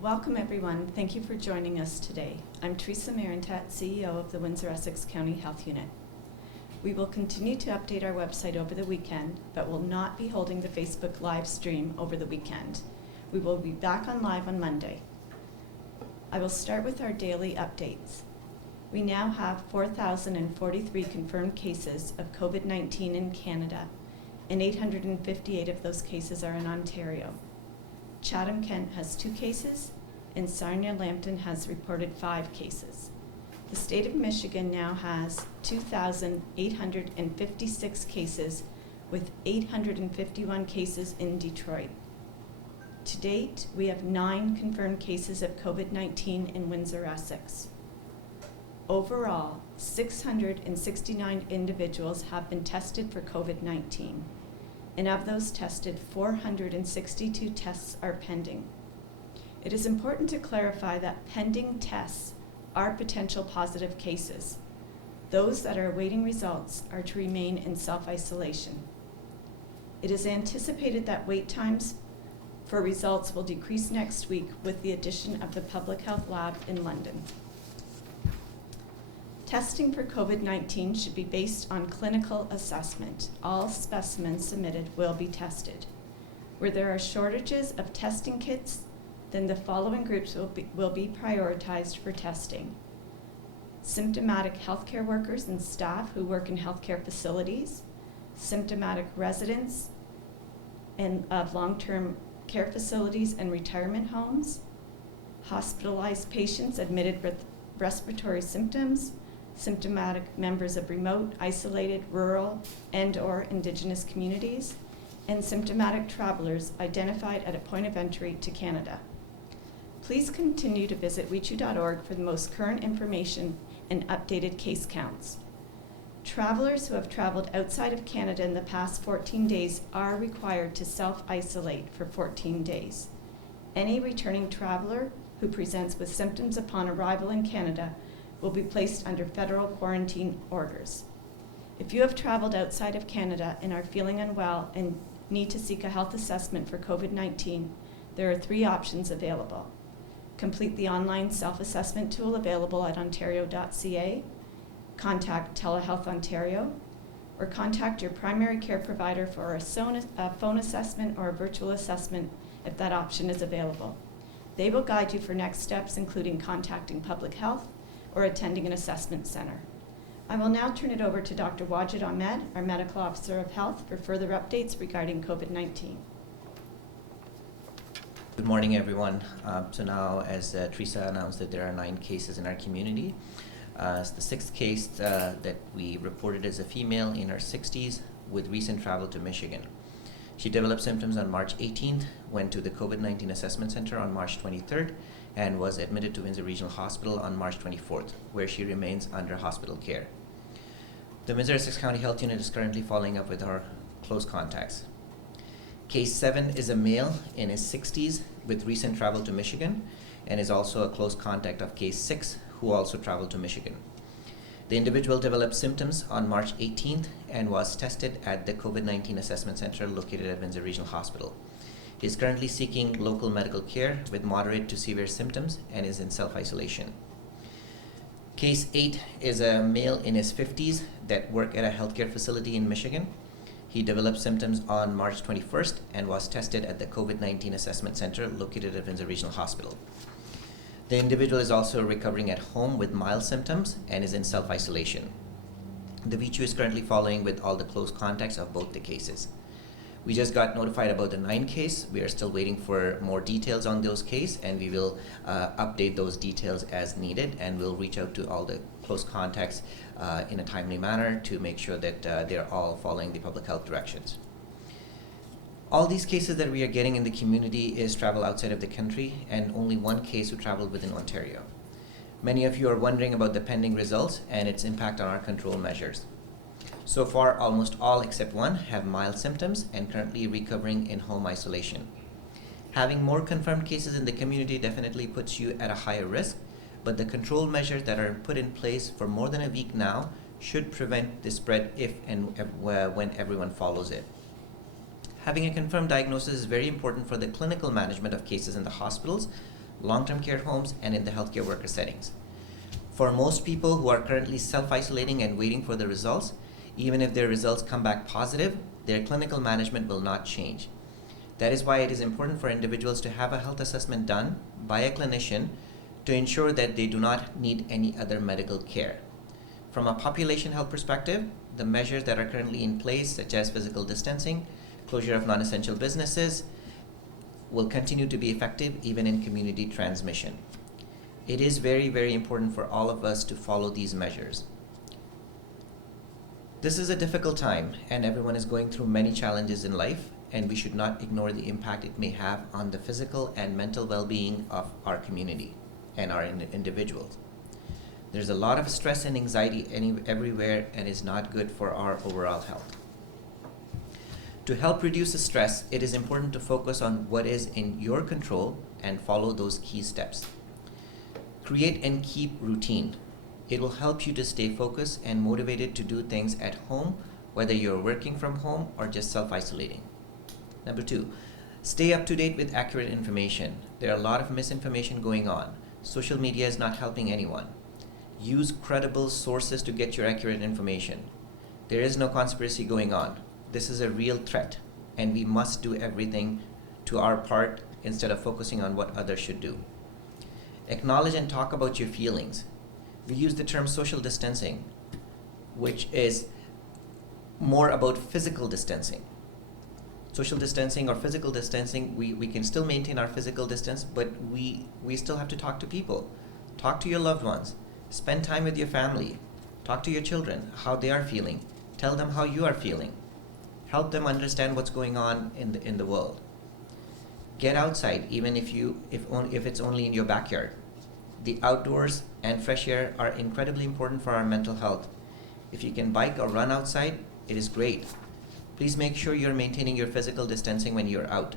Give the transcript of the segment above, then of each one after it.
Welcome everyone. Thank you for joining us today. I'm Theresa, Marentette, CEO of the Windsor-Essex County Health Unit. We will continue to update our website over the weekend, but will not be holding the Facebook live stream over the weekend. We will be back on live on Monday. I will start with our daily updates. We now have 4,043 confirmed cases of COVID-19 in Canada, and 858 of those cases are in Ontario. Chatham-Kent has 2 cases, and Sarnia-Lambton has reported 5 cases. The state of Michigan now has 2,856 cases, with 851 cases in Detroit. To date, we have 9 confirmed cases of COVID-19 in Windsor-Essex. Overall, 669 individuals have been tested for COVID-19. And of those tested, 462 tests are pending. It is important to clarify that pending tests are potential positive cases. Those that are awaiting results are to remain in self-isolation. It is anticipated that wait times for results will decrease next week with the addition of the Public Health Lab in London. Testing for COVID-19 should be based on clinical assessment. All specimens submitted will be tested. Where there are shortages of testing kits, then the following groups will be prioritized for testing. Symptomatic healthcare workers and staff who work in healthcare facilities, symptomatic residents of long-term care facilities and retirement homes, hospitalized patients admitted with respiratory symptoms, symptomatic members of remote, isolated, rural, and/or Indigenous communities, and symptomatic travelers identified at a point of entry to Canada. Please continue to visit wechu.org for the most current information and updated case counts. Travelers who have traveled outside of Canada in the past 14 days are required to self-isolate for 14 days. Any returning traveler who presents with symptoms upon arrival in Canada will be placed under federal quarantine orders. If you have traveled outside of Canada and are feeling unwell and need to seek a health assessment for COVID-19, there are 3 options available. Complete the online self-assessment tool available at ontario.ca, contact Telehealth Ontario, or contact your primary care provider for a phone assessment or a virtual assessment if that option is available. They will guide you for next steps, including contacting public health or attending an assessment center. I will now turn it over to Dr. Wajid Ahmed, our Medical Officer of Health, for further updates regarding COVID-19. Good morning, everyone. So now, as Theresa announced, that there are 9 cases in our community. The 6th case that we reported is a female in her 60s with recent travel to Michigan. She developed symptoms on March 18th, went to the COVID-19 Assessment Center on March 23rd, and was admitted to Windsor Regional Hospital on March 24th, where she remains under hospital care. The Windsor-Essex County Health Unit is currently following up with our close contacts. Case 7 is a male in his 60s with recent travel to Michigan and is also a close contact of case 6, who also traveled to Michigan. The individual developed symptoms on March 18th and was tested at the COVID-19 Assessment Center located at Windsor Regional Hospital. He is currently seeking local medical care with moderate to severe symptoms and is in self-isolation. Case 8 is a male in his 50s that worked at a healthcare facility in Michigan. He developed symptoms on March 21st and was tested at the COVID-19 Assessment Center located at Windsor Regional Hospital. The individual is also recovering at home with mild symptoms and is in self-isolation. The VHU is currently following with all the close contacts of both the cases. We just got notified about the 9th case. We are still waiting for more details on those cases, and we will update those details as needed, and we'll reach out to all the close contacts in a timely manner to make sure that they're all following the public health directions. All these cases that we are getting in the community is travel outside of the country, and only 1 case who traveled within Ontario. Many of you are wondering about the pending results and its impact on our control measures. So far, almost all except 1 have mild symptoms and currently recovering in home isolation. Having more confirmed cases in the community definitely puts you at a higher risk, but the control measures that are put in place for more than a week now should prevent the spread if and when everyone follows it. Having a confirmed diagnosis is very important for the clinical management of cases in the hospitals, long-term care homes, and in the healthcare worker settings. For most people who are currently self-isolating and waiting for the results, even if their results come back positive, their clinical management will not change. That is why it is important for individuals to have a health assessment done by a clinician to ensure that they do not need any other medical care. From a population health perspective, the measures that are currently in place, such as physical distancing, closure of non-essential businesses, will continue to be effective even in community transmission. It is very, very important for all of us to follow these measures. This is a difficult time, and everyone is going through many challenges in life, and we should not ignore the impact it may have on the physical and mental well-being of our community and our individuals. There's a lot of stress and anxiety everywhere, and is not good for our overall health. To help reduce the stress, it is important to focus on what is in your control and follow those key steps. Create and keep routine. It will help you to stay focused and motivated to do things at home, whether you're working from home or just self-isolating. Number 2, stay up to date with accurate information. There are a lot of misinformation going on. Social media is not helping anyone. Use credible sources to get your accurate information. There is no conspiracy going on. This is a real threat, and we must do everything to our part instead of focusing on what others should do. Acknowledge and talk about your feelings. We use the term social distancing, which is more about physical distancing. Social distancing or physical distancing, we can still maintain our physical distance, but we still have to talk to people. Talk to your loved ones. Spend time with your family. Talk to your children, how they are feeling. Tell them how you are feeling. Help them understand what's going on in the world. Get outside, even if it's only in your backyard. The outdoors and fresh air are incredibly important for our mental health. If you can bike or run outside, it is great. Please make sure you're maintaining your physical distancing when you're out.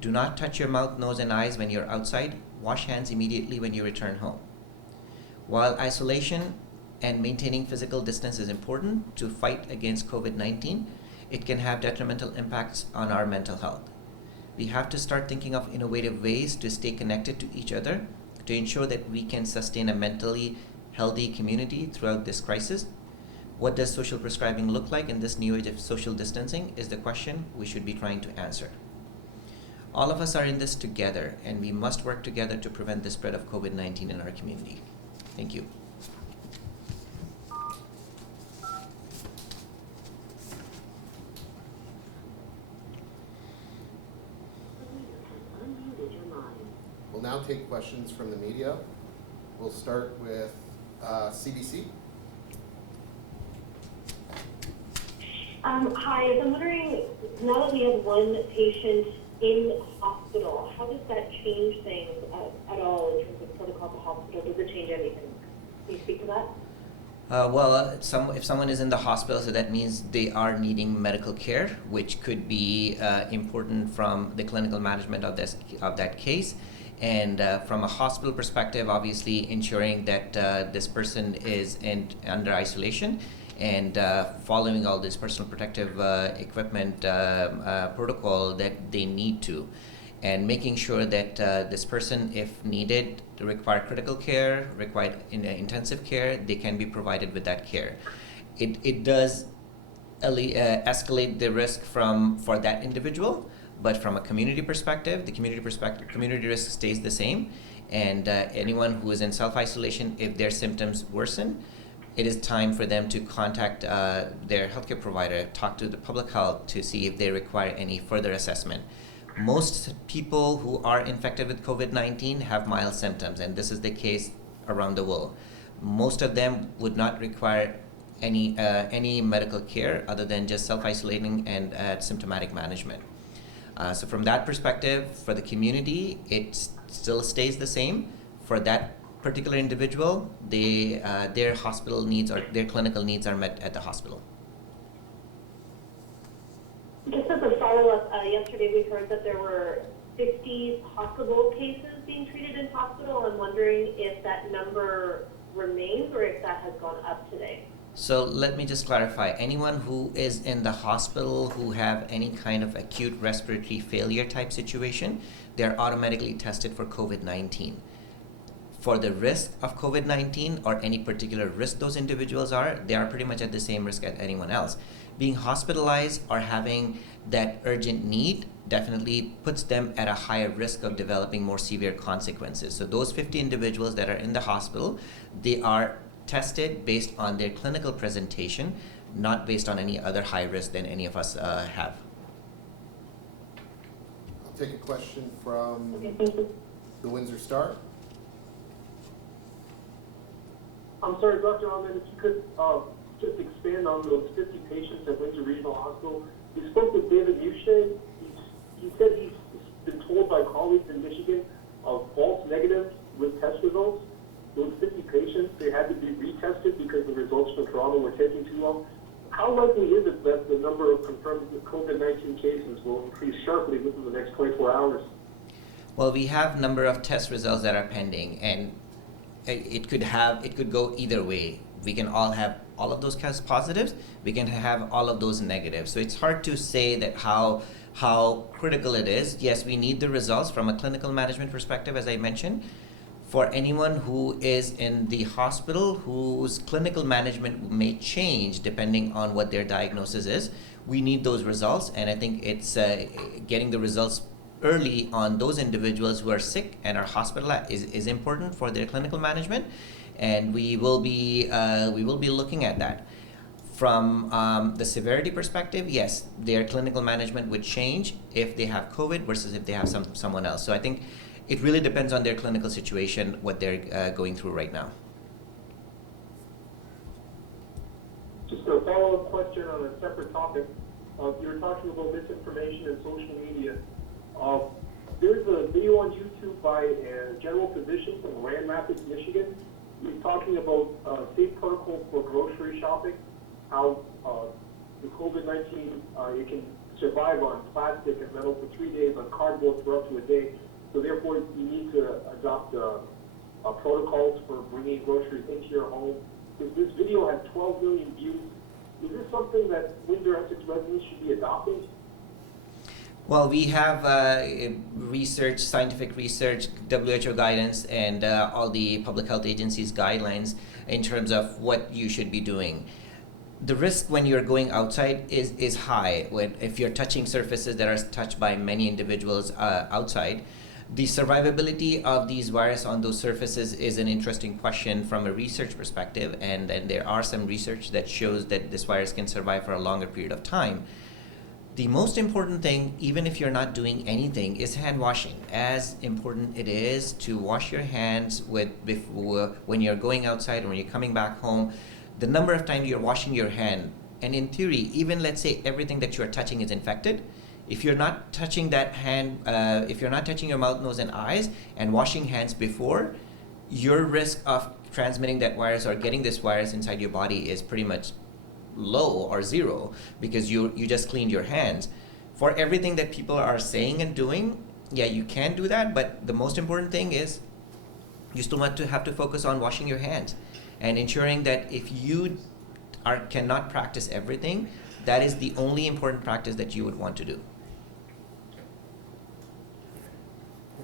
Do not touch your mouth, nose, and eyes when you're outside. Wash hands immediately when you return home. While isolation and maintaining physical distance is important to fight against COVID-19, it can have detrimental impacts on our mental health. We have to start thinking of innovative ways to stay connected to each other to ensure that we can sustain a mentally healthy community throughout this crisis. What does social prescribing look like in this new age of social distancing is the question we should be trying to answer. All of us are in this together, and we must work together to prevent the spread of COVID-19 in our community. Thank you. We'll now take questions from the media. We'll start with CBC. Hi, I'm wondering, now that we have one patient in hospital, how does that change things at all in terms of protocol at the hospital? Does it change anything? Can you speak to that? If someone is in the hospital, so that means they are needing medical care, which could be important from the clinical management of that case. And from a hospital perspective, obviously ensuring that this person is under isolation and following all this personal protective equipment protocol that they need to, and making sure that this person, if needed, to require critical care, require intensive care, they can be provided with that care. It does escalate the risk for that individual, but from a community perspective, the community risk stays the same. And anyone who is in self-isolation, if their symptoms worsen, it is time for them to contact their healthcare provider, talk to the public health to see if they require any further assessment. Most people who are infected with COVID-19 have mild symptoms, and this is the case around the world. Most of them would not require any medical care other than just self-isolating and symptomatic management. So from that perspective, for the community, it still stays the same. For that particular individual, their hospital needs or their clinical needs are met at the hospital. Just as a follow-up, yesterday we heard that there were 50 possible cases being treated in hospital. I'm wondering if that number remains or if that has gone up today. So let me just clarify. Anyone who is in the hospital who have any kind of acute respiratory failure type situation, they're automatically tested for COVID-19. For the risk of COVID-19 or any particular risk those individuals are, they are pretty much at the same risk as anyone else. Being hospitalized or having that urgent need definitely puts them at a higher risk of developing more severe consequences. So those 50 individuals that are in the hospital, they are tested based on their clinical presentation, not based on any other high risk than any of us have. I'll take a question from Okay, thank you. the Windsor Star. I'm sorry, Dr. Ahmed, if you could just expand on those 50 patients at Windsor Regional Hospital. You spoke with David Musche. He said he's been told by colleagues in Michigan of false negatives with test results. Those 50 patients, they had to be retested because the results from Toronto were taking too long. How likely is it that the number of confirmed COVID-19 cases will increase sharply within the next 24 hours? Well, we have number of test results that are pending, and it could go either way. We can all have all of those test positives. We can have all of those negatives. So it's hard to say that how critical it is. Yes, we need the results from a clinical management perspective, as I mentioned. For anyone who is in the hospital whose clinical management may change depending on what their diagnosis is, we need those results. And I think it's getting the results early on those individuals who are sick and are hospitalized is important for their clinical management, and we will be looking at that. From the severity perspective, yes, their clinical management would change if they have COVID versus if they have someone else. So I think it really depends on their clinical situation, what they're going through right now. Just a follow-up question on a separate topic. You were talking about misinformation and social media. There's a video on YouTube by a general physician from Grand Rapids, Michigan. He's talking about safe protocols for grocery shopping, how the COVID-19, it can survive on plastic and metal for 3 days, on cardboard for up to a day. So therefore, you need to adopt protocols for bringing groceries into your home. This video has 12 million views. Is this something that Windsor-Essex residents should be adopting? Well, we have research, scientific research, WHO guidance, and all the public health agencies' guidelines in terms of what you should be doing. The risk when you're going outside is high. If you're touching surfaces that are touched by many individuals outside, the survivability of these viruses on those surfaces is an interesting question from a research perspective, and there are some research that shows that this virus can survive for a longer period of time. The most important thing, even if you're not doing anything, is hand washing. As important it is to wash your hands when you're going outside and when you're coming back home, the number of times you're washing your hand, and in theory, even let's say everything that you're touching is infected, if you're not touching that hand, if you're not touching your mouth, nose, and eyes and washing hands before, your risk of transmitting that virus or getting this virus inside your body is pretty much low or zero, because you just cleaned your hands. For everything that people are saying and doing, yeah, you can do that, but the most important thing is you still have to focus on washing your hands and ensuring that if you cannot practice everything, that is the only important practice that you would want to do.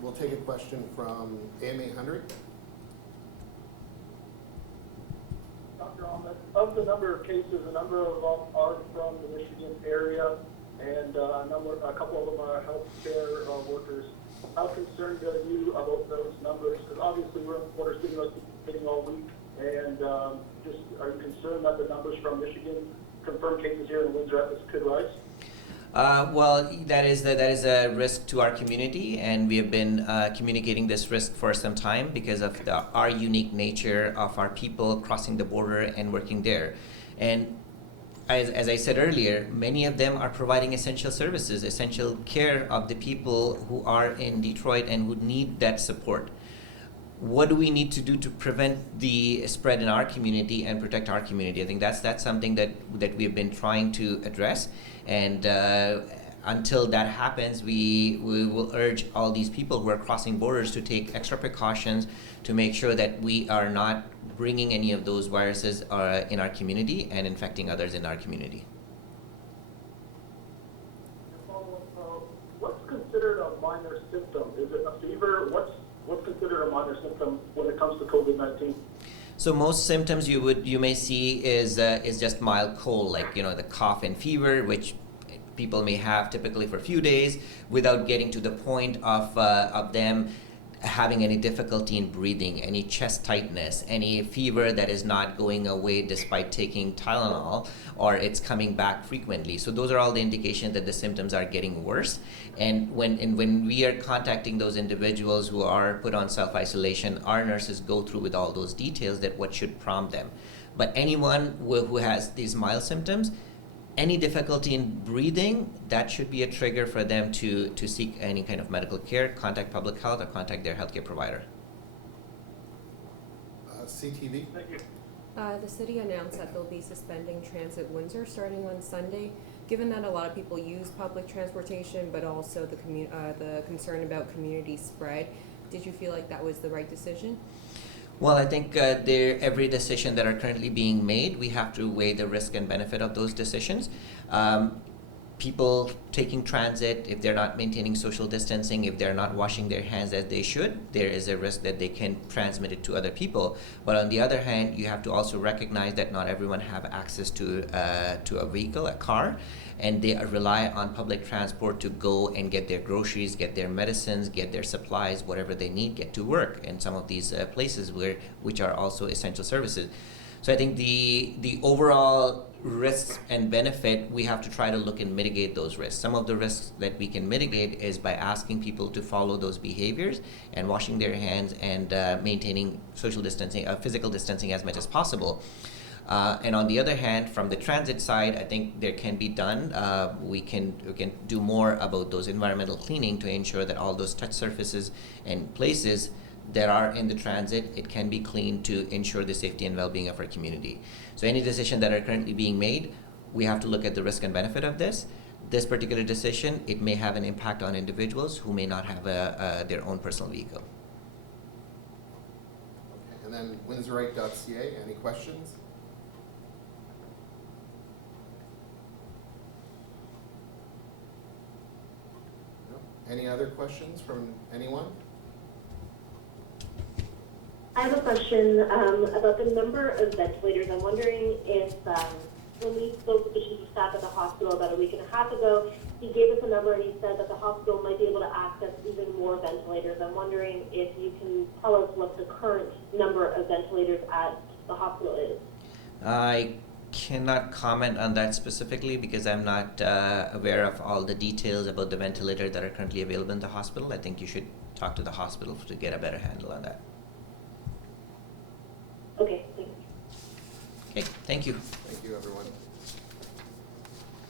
We'll take a question from AMA 100. Dr. Ahmed, of the number of cases, a number of them are from the Michigan area, and a couple of them are healthcare workers. How concerned are you about those numbers? Because obviously we're stimulus hitting all week, and just are you concerned that the numbers from Michigan confirmed cases here in Windsor-Essex could rise? Well, that is a risk to our community, and we have been communicating this risk for some time because of our unique nature of our people crossing the border and working there. And as I said earlier, many of them are providing essential services, essential care of the people who are in Detroit and who need that support. What do we need to do to prevent the spread in our community and protect our community? I think that's something that we've been trying to address. And until that happens, we will urge all these people who are crossing borders to take extra precautions to make sure that we are not bringing any of those viruses in our community and infecting others in our community. What's considered a minor symptom? Is it a fever? What's considered a minor symptom when it comes to COVID-19? So most symptoms you may see is just mild cold, like the cough and fever, which people may have typically for a few days without getting to the point of them having any difficulty in breathing, any chest tightness, any fever that is not going away despite taking Tylenol, or it's coming back frequently. So those are all the indications that the symptoms are getting worse. And when we are contacting those individuals who are put on self-isolation, our nurses go through with all those details that what should prompt them. But anyone who has these mild symptoms, any difficulty in breathing, that should be a trigger for them to seek any kind of medical care, contact public health, or contact their healthcare provider. CTV? Thank you. The city announced that they'll be suspending Transit Windsor starting on Sunday. Given that a lot of people use public transportation, but also the concern about community spread, did you feel like that was the right decision? Well, I think every decision that are currently being made, we have to weigh the risk and benefit of those decisions. People taking transit, if they're not maintaining social distancing, if they're not washing their hands as they should, there is a risk that they can transmit it to other people. But on the other hand, you have to also recognize that not everyone have access to a vehicle, a car, and they rely on public transport to go and get their groceries, get their medicines, get their supplies, whatever they need, get to work in some of these places which are also essential services. So I think the overall risks and benefit, we have to try to look and mitigate those risks. Some of the risks that we can mitigate is by asking people to follow those behaviors and washing their hands and maintaining social distancing, physical distancing as much as possible. And on the other hand, from the transit side, I think there can be done. We can do more about those environmental cleaning to ensure that all those touch surfaces and places that are in the transit, it can be cleaned to ensure the safety and well-being of our community. So any decision that are currently being made, we have to look at the risk and benefit of this. This particular decision, it may have an impact on individuals who may not have their own personal vehicle. Okay. And then windsorite.ca, any questions? No? Any other questions from anyone? I have a question about the number of ventilators. I'm wondering if when we spoke with the chief of staff at the hospital about a week and a half ago, he gave us a number and he said that the hospital might be able to access even more ventilators. I'm wondering if you can tell us what the current number of ventilators at the hospital is. I cannot comment on that specifically because I'm not aware of all the details about the ventilators that are currently available in the hospital. I think you should talk to the hospital to get a better handle on that. Okay, thanks. Okay, thank you. Thank you, everyone.